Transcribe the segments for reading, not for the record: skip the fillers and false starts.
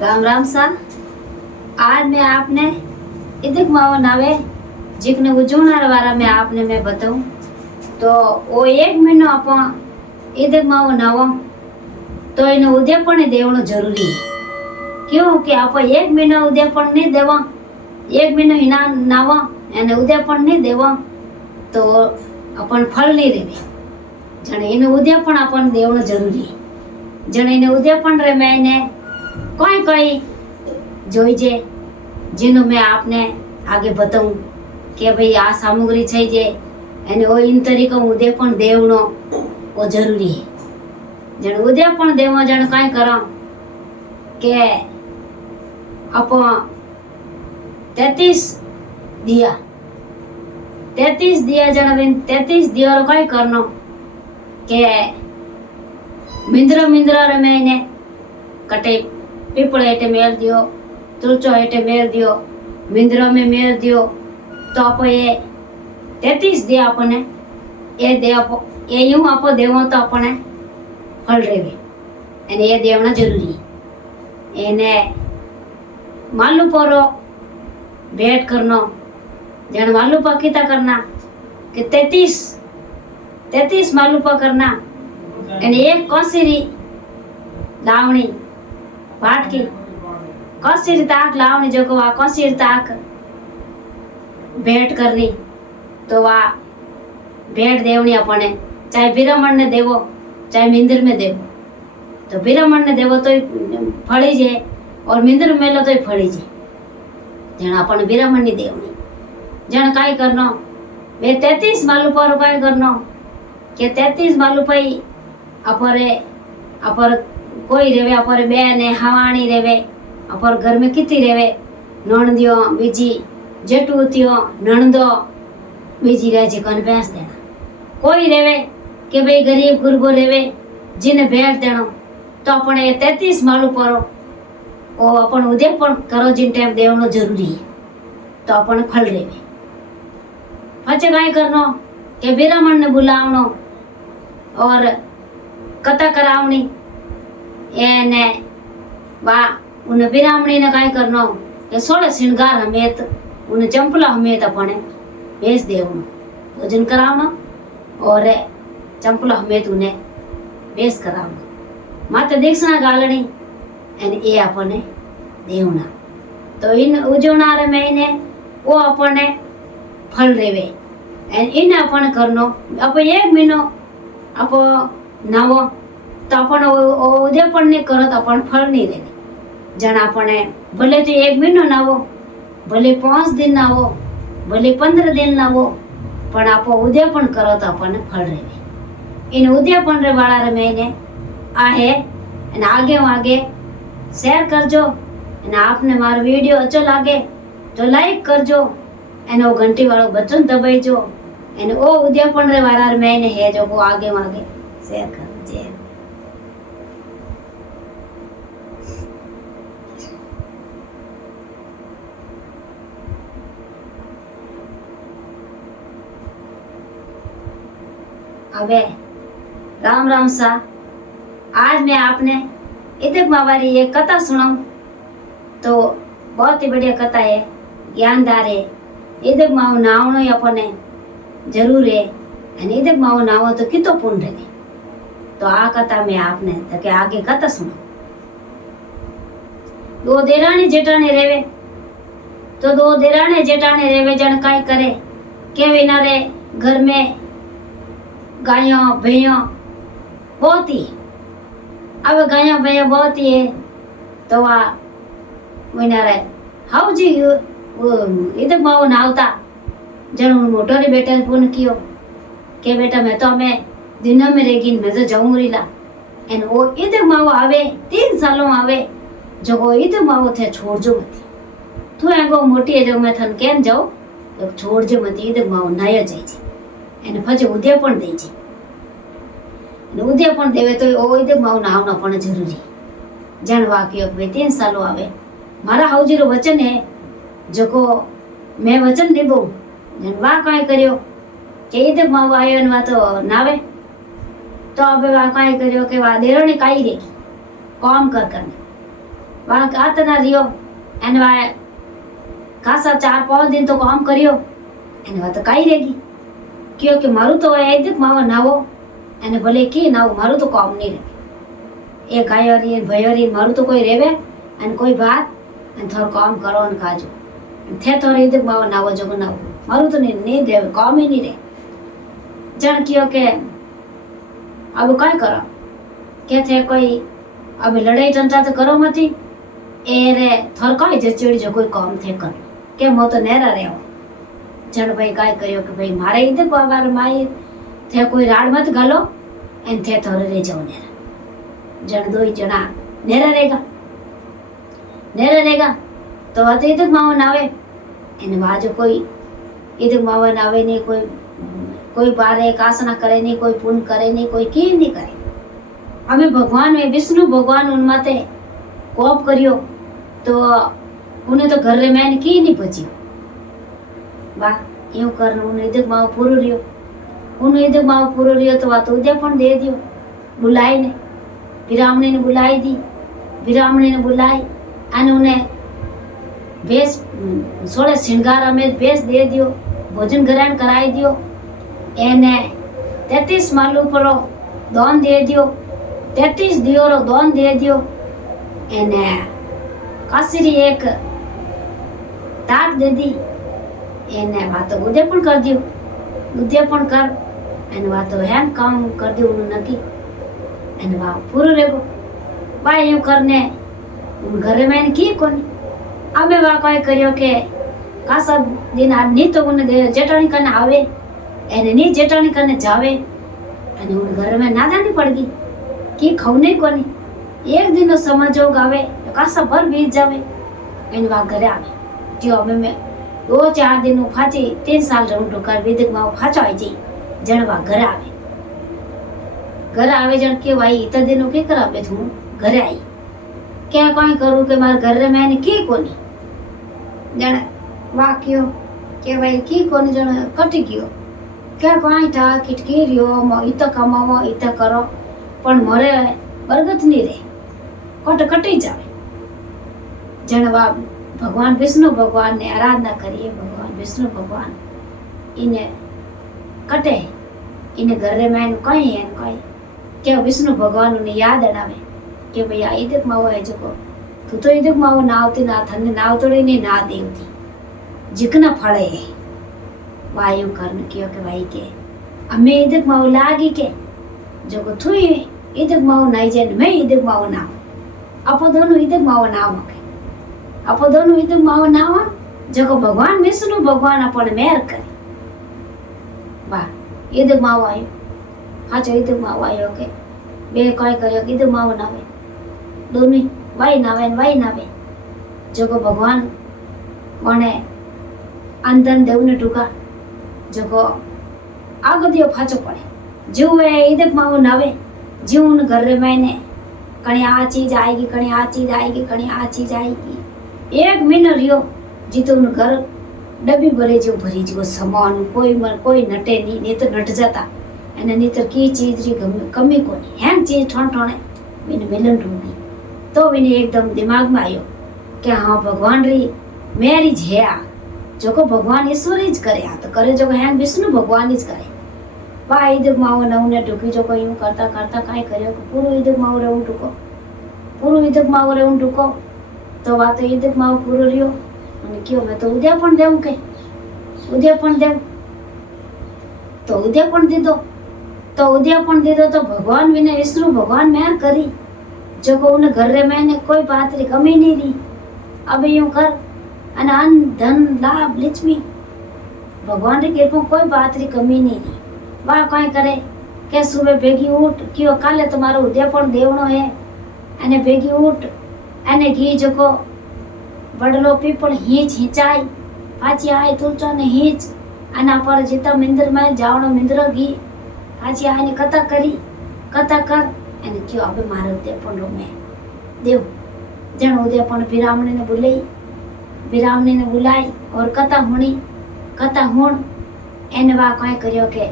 राम राम सा। आज मैं आपने इदिक मावो नावे जिकने उजवणार वारा में आपने मैं बताऊं तो वो 1 महीनो आपा इदिक मावो नावो तो इने उद्यापन देवणो जरूरी है। क्यों कि आप 1 महीनो उद्यापन नहीं देवा, 1 महीनो हिना नावा અને ઉદ્યાપન નહીં દેવા તો આપણ ફળ નહીં રેવે। જણે એને ઉદ્યાપન આપણ દેવણો જરૂરી। જણે એને ઉદ્યાપન રે મેં એને કોઈ કોઈ જોઈજે જેનું મેં આપને આગે બતાવું કે ભાઈ આ સામગ્રી છે જે એને ઓ इन તરીકે ઉદ્યાપન દેવણો ઓ જરૂરી है। જણે ઉદ્યાપન દેવો જણે કાંઈ કરો કે આપો 33 दिया 33 दिया जन 33 दिया रो काय करनो के मिंद्रा रे मैंने कटे पीपल एटे मेल दियो, तुलचो एटे मेल दियो, मिंद्रा में मेल दियो तो आप ये 33 दिया अपने ये दे आपो ये यूं आपो देवो तो अपने फल रेवे एने ये देवना जरूरी। एने मालूम परो भेंट करनो जन मालूपा किता करना कि 33 मालूपा करना एने एक कोसीरी लावणी भाटकी कोसीरी ताक लावणी जो को वा कोसीरी ताक भेंट करनी तो वा भेंट देवनी अपने चाहे बिरामण ने देवो चाहे मिंदर में देवो तो बिरामण ने देवो तो फड़ी जे और मिंदर में लो तो फड़ी जे जन अपन बिरामण ने देवनी जन काय करनो वे 33 मालू पर काय करनो के 33 मालू पई अपर कोई रेवे अपर बे ने हवाणी रेवे अपर घर में किती रेवे नणदियो बीजी जेटूतियो नणदो बीजी रे जे कन बेस देना कोई रेवे के भाई गरीब गुरबो रेवे जिने भेंट देनो तो अपने 33 मालू पर ओ अपन उद्यापन करो जिन टाइम देवनो जरूरी है तो अपन फल रेवे। पचे काय करनो के बिरामण ने बुलावनो और कथा करावनी एने वा उन बिरामणी ने काय करनो के सोळे श्रृंगार हमेत उन चंपला हमेत अपने भेज देवनो भोजन करावनो और चंपला हमेत उन्हें भेज करावनो माते दीक्षिणा गालणी एने ए अपने देवना तो इन उजवणारे महीने वो अपने फल रेवे एन इन अपन करनो आप 1 महीनो आप नावो तो अपन उद्यापन नहीं करो तो अपन फल नहीं रेवे। जन अपने भले तो 1 महीनो नावो भले 5 दिन नावो भले 15 दिन नावो पण आप उद्यापन करो तो अपन फल रेवे। इन उद्यापन रे वाला रे महीने आ है एन आगे शेयर करजो एन आपने मारो वीडियो अच्छो लागे तो लाइक करजो एनो घंटी वालों बटन दबाईजो एने ओ उद्यापन रे वाला रे मैंने है जो को आगे शेयर करजे। अबे राम राम सा। आज मैं आपने इतक मावारी ये कथा सुनाऊं तो बहुत ही बढ़िया कथा है, ज्ञानदार है। इदक माव नावनो अपने जरूर है અને इदक माव नावो तो कितो पुण्य है। तो आ कथा में आपने तो के आगे कथा सुनो। 2 देरानी जेठानी रेवे तो 2 देरानी जेठानी रेवे जन काय करे के विनारे घर में गायों भैंयों बहुत ही अब गायों भैंयों बहुत ही है तो आ विनारे हाउजी इधर माओ नावता जन मोटो रे बेटा फोन कियो के बेटा मैं तो मैं दिन में रहेगी मैं तो जाऊं रीला एन वो इधर माओ आवे 3 सालों आवे जो वो इधर माओ थे छोड़ जो मती तू एगो मोटी है जो मैं थन केन जाओ तो छोड़ जो मती इधर माओ नया जाई एन फजे उद्यापन दे जी उद्यापन देवे तो ओ इधर माओ नावना पण जरूरी जन वाक्य भाई 3 सालों आवे मारा हाउजी रो वचन है जो को मैं वचन निभू जन वा काय कर्यो के इधर माओ आयो न वा तो नावे तो अब वा काय कर्यो के वा देरोनी काई रे काम कर करने वहाँ आतना रियो एने वहाँ खासा 4-5 दिन तो काम करियो एने वहाँ तो काई रहेगी क्यों कि मारू तो एक मावा नावो एने भले की नाव मारू तो काम नहीं रहे एक गायोरी भयोरी मारू तो कोई रेवे एने कोई बात एने थोड़ा काम करो ने खाजो थे थोड़ा एक मावा नावो जो नाव मारू तो नहीं रेवे काम ही नहीं रहे जन क्यों के अब काय करो के थे कोई अब लड़ाई टंटा तो करो मती ए रे थोर काय जचड़ी जो कोई काम थे कर के मो तो नेरा रे जन भाई काय करियो कि भाई मारे इधर बाबार माई थे कोई राड मत गालो एन थे थोरे रे जाओ नेरा जन दो ही जना नेरा रहेगा तो वाते इधर मावा नावे एने बाजू कोई इधर मावा नावे नहीं कोई बारे कासना करे नहीं कोई पुण्य करे नहीं कोई की नहीं करे हमें भगवान में विष्णु भगवान उन माते कोप करियो तो उन्हें तो घर रे मैंने की नहीं बची वाह यूं करना उन्हें इधर माव पूरो रियो तो बात उद्यापन दे दियो बुलाई ने ब्राह्मणी ने बुलाई दी ब्राह्मणी ने बुलाई अने उन्हें भेष सोड़े श्रृंगार में भेष दे दियो भोजन ग्रहण कराई दियो एने 33 मालू परो दान दे दियो 33 दियोरो दान दे दियो एने कासरी एक ताट दे दी एने वातो उद्यापन कर दियो उद्यापन कर एने वातो हैन काम कर दियो उन्होंने नकी एने वा पूरो रेगो वा यूं करने घरे में की कोनी अबे वा काय करियो के कासा दिन आदमी तो उन्हें जेठानी करने आवे एने नी जेठानी करने जावे एने उन घर में नादानी पड़ गई कि खवने कोनी एक दिन समझो गावे कासा भर बीत जावे एने वा घरे आवे जो हमें में 2-4 दिन फाची 3 साल रहूं तो कर विदिक मां फाचो आई जी जनवा घरे आवे जन के भाई इतना दिन के करावे तू घरे आई क्या कोई करू के मार घर रे मैंने की कोनी जन वाक्यो के भाई की कोनी जन कटी गयो क्या कोई था किटकी रियो मो इत कमावो इत करो पण मरे बरगत नहीं रे कटी जावे जनवा भगवान विष्णु भगवान ने आराधना करिए भगवान विष्णु भगवान इन्हें कटे इन्हें घर रे मैंने कहीं है कहीं क्या विष्णु भगवान उन्हें याद अनावे कि भैया इधर मावो है जो तू तो इधर मावो नावती ना थने नाव तोड़े नहीं ना देवती जिकना फड़े है वायु कर्म कियो के भाई के अम्मे इधर मावो लागी के जो को तू इधर मावो नहीं जान मैं इधर मावो नाव अपो दोनों इधर मावो नाव मके अपो दोनों इधर मावो नाव जो को भगवान विष्णु भगवान अपन मेहर करे वाह इधर मावो आयो हाचो इधर मावो आयो के बे काय करियो इधर मावो नावे दोनी वाई नावे जो को भगवान मने अंदन देवने टूका जो को आगो दियो फाचो पड़े जीवे इधर मावो नावे जीवन घर रे मैंने कणी आ चीज आएगी कणी आ चीज आएगी कणी आ चीज आएगी एक महीनो रियो जीतो उन घर डब्बी भरे जो भरी जो सामान कोई नटे नहीं तो नट जाता एने नहीं तो की चीज री कमी कोनी हैंग चीज ठोने मैंने मिलन ढूंढी तो मैंने एकदम दिमाग में आयो कि हाँ भगवान री मेरी है आ जो को भगवान ईश्वर ही करे आ तो करे जो हैंग विष्णु भगवान ही करे बा इधर माओ नवने ढुकी जो को यूं करता करता काय करियो पूरो इधर माओ रे उठको पूरो इधर माओ रे उठको तो बात इधर माओ पूरो रियो અને કયો મેં તો ઉદ્યાપન દેવું કે ઉદ્યાપન દેવું તો ઉદ્યાપન દીધો તો ભગવાન વિને વિષ્ણુ ભગવાન મેર કરી જો કોને ઘર રે મેને કોઈ બાત રી કમી નહીં રહી अब यूं कर અને અન્ન ધન લાભ લક્ષ્મી ભગવાન રી कृपा कोई बात री कमी नहीं रही बा काय करे के सुबह भेगी उठ क्यों काले तुम्हारो उद्यापन देवनो है અને भेगी उठ અને घी जको बड़लो पीपल हीच हिंचाई पाची आए तुलचो ने हीच आना पर जिता मिंदर में जावणो मिंदरो घी पाची आने कथा कर एने क्यों अबे मारे उद्यापन रो में देव जन उद्यापन बिरामणी ने बुलाई और कथा हुण एने वा काय करियो के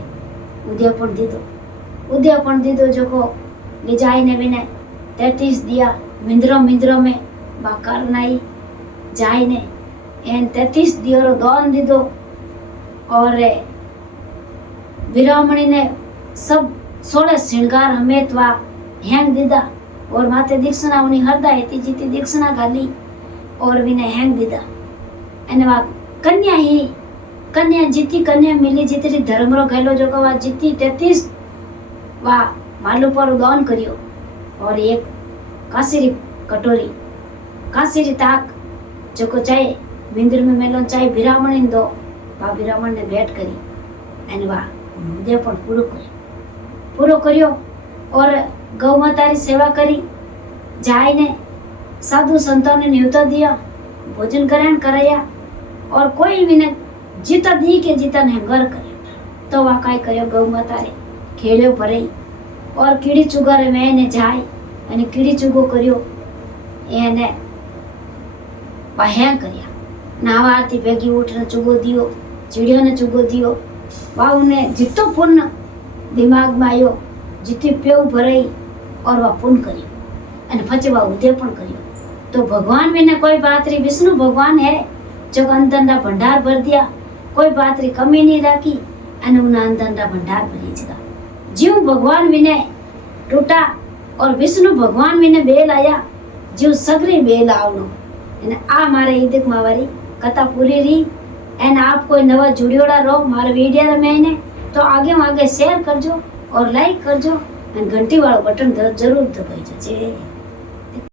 उद्यापन दीदो जो को ले जाई ने बिने 33 दिया मिंदरो में બા કરનાઈ જાઈને એને 33 દિયરો દાન દીધો और विरामणी ने सब 16 श्रृंगार हमेतवा हैंग दीदा और माते दीक्षिणा उनी हरदा हेती जीती दीक्षिणा गाली और विने हैंग दीदा अने वा कन्या ही कन्या जीती कन्या मिली जीती धर्मरो गहेलो जो वा जीती 33 वा मालू पर दान करियो और एक कासीरी कटोरी कासीरी ताक जो को चाहे मिंदर में मेलो चाहे विरामणी दो वा विरामण ने भेट करी अने वा उदय पण पूरो कर्यो और गौ माता री सेवा करी जायने साधु संतों ने न्योता दिया भोजन ग्रहण कराया और कोई भी ने जीता दी के जीता ने घर करे तो वा काय कर्यो गौ माता रे खेड़ो भराई और कीड़ी चुगारे में ने जाय अने कीड़ी चुगो कर्यो एने बाह्या कर्या नावा आरती भेगी उठने चुगो दियो चिड़िया ने चुगो दियो वाव ने जितो पुण्य दिमाग में आयो जितनी प्यो भराई और वह पुण्य करियो अने पछी वह उदय पण करियो तो भगवान में ने कोई बात री विष्णु भगवान है जो अंदर ना भंडार भर दिया कोई बात री कमी नहीं राखी अने उना अंदर ना भंडार भरी जगा जीव भगवान विने टूटा और विष्णु भगवान विने बेल आया जीव सगरी बेल आवनो अने आ मारे ईदक मावारी कथा पूरी रही एंड आप कोई नवा जुड़ियोड़ा रहो मारे वीडियो में ने तो आगे शेयर करजो और लाइक करजो और घंटी वाला बटन जरूर दबाई जो।